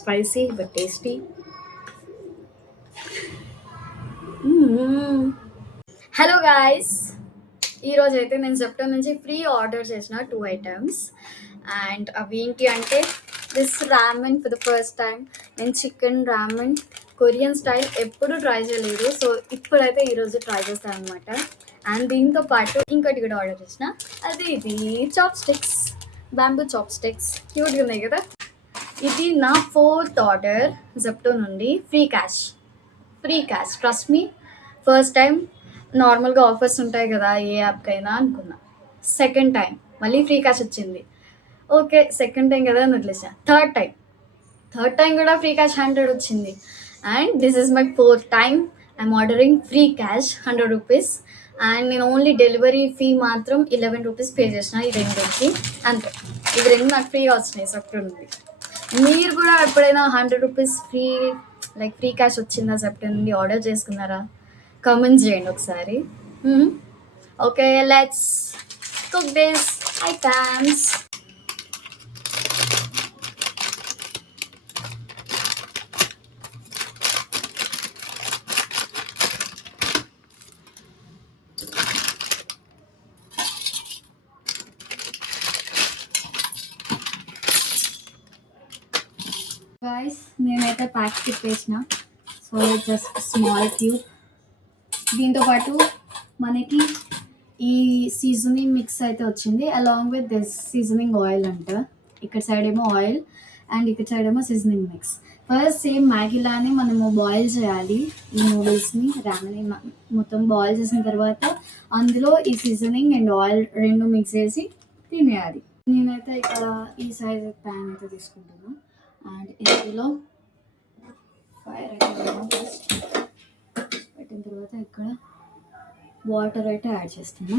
Spicy but tasty. Hello guys, ఈరోజు అయితే నేను జెప్టో నుంచి ఫ్రీ ఆర్డర్ చేసిన 2 ఐటమ్స్. అండ్ అవి ఏంటి అంటే this ramen for the first time. నేను చికెన్ రామెన్ కొరియన్ స్టైల్ ఎప్పుడు ట్రై చేయలేదు, సో ఇప్పుడైతే ఈరోజు ట్రై చేస్తాను అనమాట. అండ్ దీంతో పాటు ఇంకోటి కూడా ఆర్డర్ చేసిన, అది ఇది chopsticks, bamboo chopsticks. క్యూట్గా ఉన్నాయి కదా. ఇది నా 4th ఆర్డర్ జెప్టో నుండి. Free cash trust me. First time నార్మల్గా ఆఫర్స్ ఉంటాయి కదా ఏ యాప్కైనా అనుకున్నా. సెకండ్ టైం మళ్ళీ ఫ్రీ క్యాష్ వచ్చింది. ఓకే, సెకండ్ టైం కదా అని వదిలేసా. థర్డ్ టైం కూడా ఫ్రీ క్యాష్ 100 వచ్చింది. And this is my 4th time I'm ordering free cash 100 rupees. And నేను ఓన్లీ డెలివరీ ఫీ మాత్రం 11 రూపీస్ పే చేసిన ఈ రెండింటికి. అంతే, ఇవి రెండు నాకు ఫ్రీగా వచ్చినాయి జెప్టో నుండి. మీరు కూడా ఎప్పుడైనా 100 రూపీస్ ఫ్రీ క్యాష్ వచ్చిందా జెప్టో నుండి ఆర్డర్ చేసుకున్నారా? కామెంట్స్ చేయండి ఒకసారి. Okay, let's cook this items. Guys, నేనైతే ప్యాక్ తిప్పేసిన. So just small tube. దీంతో పాటు మనకి ఈ సీజనింగ్ మిక్స్ అయితే వచ్చింది, along with this seasoning oil అంట. ఇక్కడ సైడ్ ఏమో ఆయిల్ అండ్ ఇక్కడ సైడ్ ఏమో సీజనింగ్ మిక్స్. ఫస్ట్ సేమ్ మ్యాగీలానే మనము బాయిల్ చేయాలి ఈ నూడిల్స్ని, రామెన్ని మొత్తం బాయిల్ చేసిన తర్వాత అందులో ఈ సీజనింగ్ అండ్ ఆయిల్ రెండు మిక్స్ చేసి తినేయాలి. నేనైతే ఇక్కడ ఈ సైజ్ ప్యాన్ అయితే తీసుకుంటున్నాను. అండ్ ఇందులో ఫైర్ అయితే పెట్టిన తర్వాత ఇక్కడ వాటర్ అయితే యాడ్ చేస్తున్నా.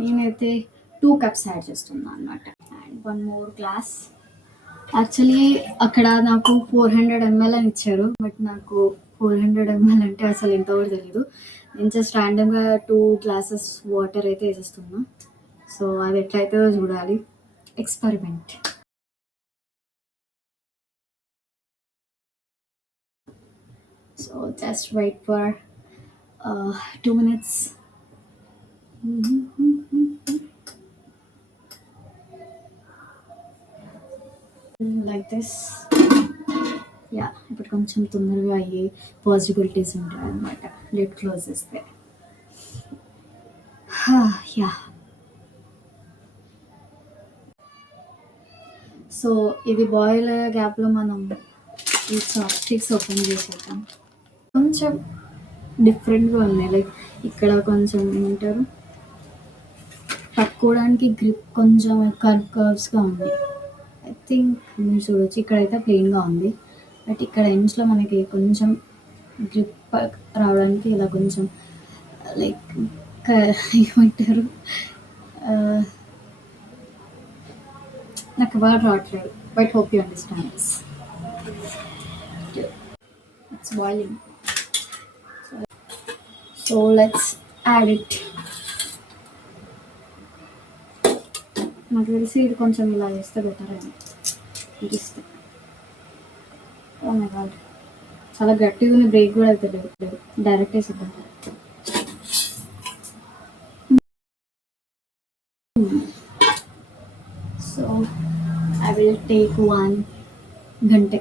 నేనైతే 2 cups యాడ్ చేస్తున్నా అనమాట. అండ్ 1 more గ్లాస్. యాక్చువల్లీ అక్కడ నాకు 400 ml అని ఇచ్చారు, బట్ నాకు 400 ml అంటే అసలు ఎంత కూడా తెలీదు. నేను జస్ట్ ర్యాండమ్గా 2 glasses వాటర్ అయితే వేసేస్తున్నా. సో అది ఎట్లయితుందో చూడాలి, experiment. So just wait for 2 minutes. Like this. Yeah, ఇప్పుడు కొంచెం తొందరగా అయ్యే పాసిబిలిటీస్ ఉంటాయి అన్నమాట లిడ్ క్లోజ్ చేస్తే. యా, సో ఇది బాయిల్ అయ్యే గ్యాప్లో మనం ఈ చాప్ స్టిక్స్ ఓపెన్ చేసేద్దాం. కొంచెం డిఫరెంట్గా ఉన్నాయి, లైక్ ఇక్కడ కొంచెం ఏమంటారు పట్టుకోవడానికి గ్రిప్ కొంచెం కర్వ్స్గా ఉంది. ఐ థింక్ మీరు చూడొచ్చు, ఇక్కడైతే ప్లెయిన్గా ఉంది, బట్ ఇక్కడ ఎండ్స్లో మనకి కొంచెం గ్రిప్ రావడానికి ఇలా కొంచెం లైక్ ఏమంటారు, నాకు వర్డ్ రావట్లేదు, but hope you understand this. It's boiling. So let's add it. నాకు తెలిసి ఇది కొంచెం ఇలా చేస్తే బెటర్ అని అనిపిస్తే. ఓ మై గాడ్, చాలా గట్టిగా ఉంది, బ్రేక్ కూడా అయితే లేదు, డైరెక్ట్ వేసేద్దాం. So I will take 1 gante.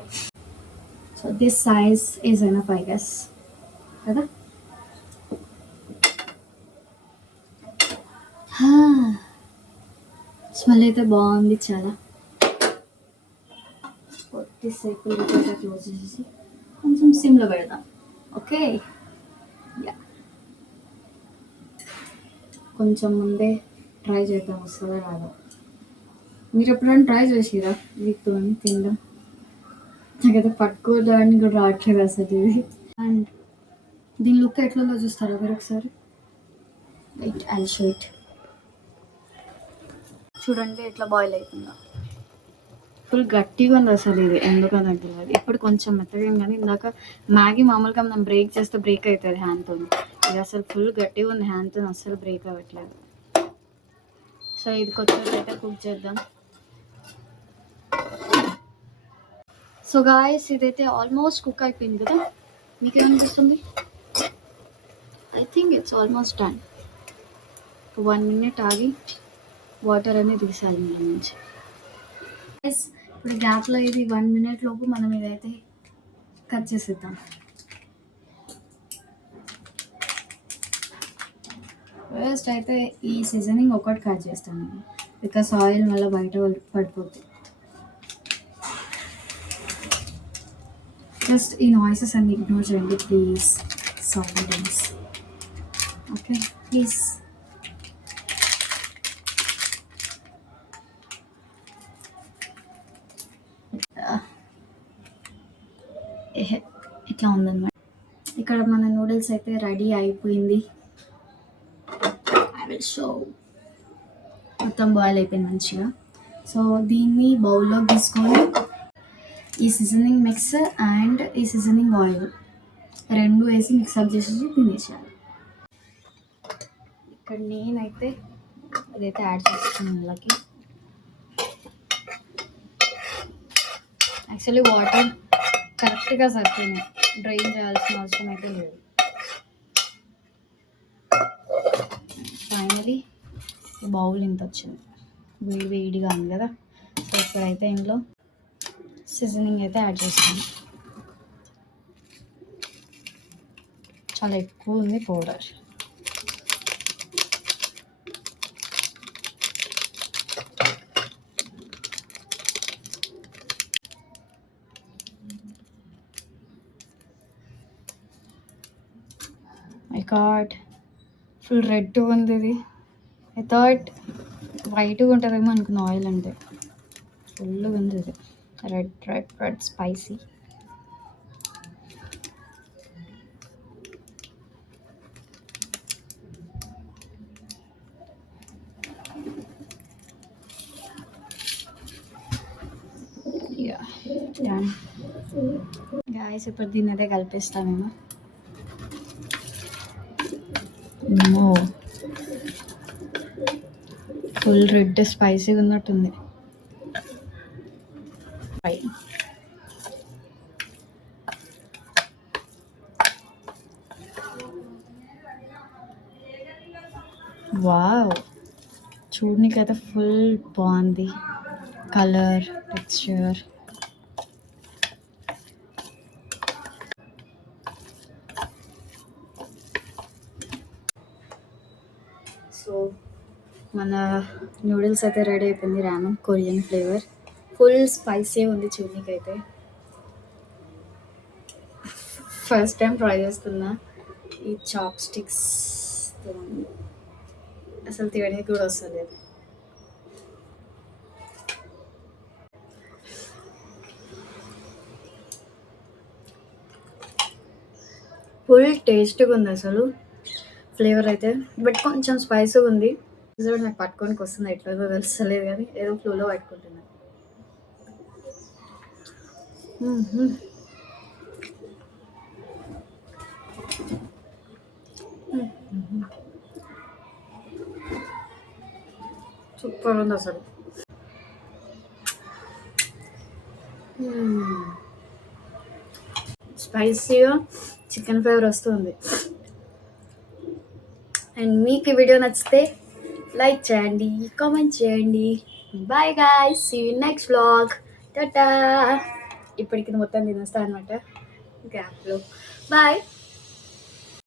So this size is enough, I guess. కదా? స్మెల్ అయితే బాగుంది చాలా. కొద్దిసేపు క్లోజ్ చేసేసి కొంచెం సిమ్లో పెడదాం. ఓకే, యా, కొంచెం ముందే ట్రై చేద్దాం వస్తుందా రాదా. మీరు ఎప్పుడైనా ట్రై చేసిరా వీటితో తినడం? నాకైతే పట్టుకోవడానికి కూడా రావట్లేదు అసలు ఇది. అండ్ దీని లుక్ ఎట్లా చూస్తారా మీరు ఒకసారి? Wait, I will show it. చూడండి ఎట్లా బాయిల్ అవుతుందో. ఫుల్ గట్టిగా ఉంది అసలు ఇది, ఎందుకో నాకు తెలియదు. ఇప్పుడు కొంచెం మెత్తగా, కానీ ఇందాక మ్యాగీ మామూలుగా మనం బ్రేక్ చేస్తే బ్రేక్ అవుతుంది హ్యాండ్తో, ఇది అసలు ఫుల్ గట్టిగా ఉంది, హ్యాండ్తో అస్సలు బ్రేక్ అవ్వట్లేదు. సో ఇది కొత్తగా అయితే కుక్ చేద్దాం. సో గాయస్ ఇదైతే ఆల్మోస్ట్ కుక్ అయిపోయింది కదా, మీకు ఏమనిపిస్తుంది? I think it's almost done. 1 minute ఆగి వాటర్ అనేది తీసేయాలి ఇందులో నుంచి. ఇప్పుడు గ్యాప్లో ఇది 1 minute లోపు మనం ఇదైతే కట్ చేసేద్దాం. ఫస్ట్ అయితే ఈ సీజనింగ్ ఒకటి కట్ చేస్తాను బికాస్ ఆయిల్ మళ్ళీ బయట పడిపోతుంది. జస్ట్ ఈ నాయిసెస్ అన్ని ఇగ్నోర్ చేయండి ప్లీజ్. సైలెన్స్. Okay please. ఇట్లా ఉందన్నమాట. ఇక్కడ మన నూడిల్స్ అయితే రెడీ అయిపోయింది. I will show. మొత్తం బాయిల్ అయిపోయింది మంచిగా. సో దీన్ని బౌల్లో తీసుకొని ఈ సీజనింగ్ మిక్స్ అండ్ ఈ సీజనింగ్ ఆయిల్ రెండు వేసి మిక్సప్ చేసేసి తినేసేయాలి. ఇక్కడ నేనైతే అదైతే యాడ్ చేస్తాను ఇందులోకి. యాక్చువల్లీ వాటర్ కరెక్ట్గా సరిపోయినాయి, డ్రైన్ చేయాల్సిన అవసరం అయితే లేదు. ఫైనలీ ఈ బౌల్ ఇంత వచ్చింది, వేడిగా ఉంది కదా. సో ఇప్పుడైతే ఇందులో సీజనింగ్ అయితే యాడ్ చేస్తాను. చాలా ఎక్కువ ఉంది powder. My God, full red ఉంది ఇది. ఐ థాట్ వైట్గా ఉంటుందేమో అనుకున్నా ఆయిల్ అంటే. ఫుల్గా ఉంది ఇది, red red red spicy. Guys ఇప్పుడు దీన్ని అయితే కలిపిస్తాను నేను. ఫుల్ రెడ్ స్పైసీగా ఉన్నట్టుంది. వావ్, చూడడానికి అయితే ఫుల్ బాగుంది కలర్, టెక్స్చర్. సో మన నూడిల్స్ అయితే రెడీ అయిపోయింది. రామెన్ కొరియన్ ఫ్లేవర్, ఫుల్ స్పైసీ ఉంది చూడడానికి అయితే. ఫస్ట్ టైం ట్రై చేస్తున్నా ఈ చాప్ స్టిక్స్, అసలు తీయడానికి కూడా వస్తలేదు. ఫుల్ టేస్ట్గా ఉంది అసలు ఫ్లేవర్ అయితే, బట్ కొంచెం స్పైసీగా ఉంది. కూడా నాకు పట్టుకోనికి వస్తుంది, ఎట్లా తెలుస్తలేదు కానీ ఏదో ఫ్లోలో పట్టుకుంటున్నాను. సూపర్ ఉంది అసలు. స్పైసీగా చికెన్ ఫ్లేవర్ వస్తుంది. అండ్ మీకు ఈ వీడియో నచ్చితే లైక్ చేయండి, కామెంట్ చేయండి. Bye guys, see you next vlog. టాటా. ఇప్పటికి మొత్తం తినేస్తా అనమాట గ్యాప్లో. బాయ్.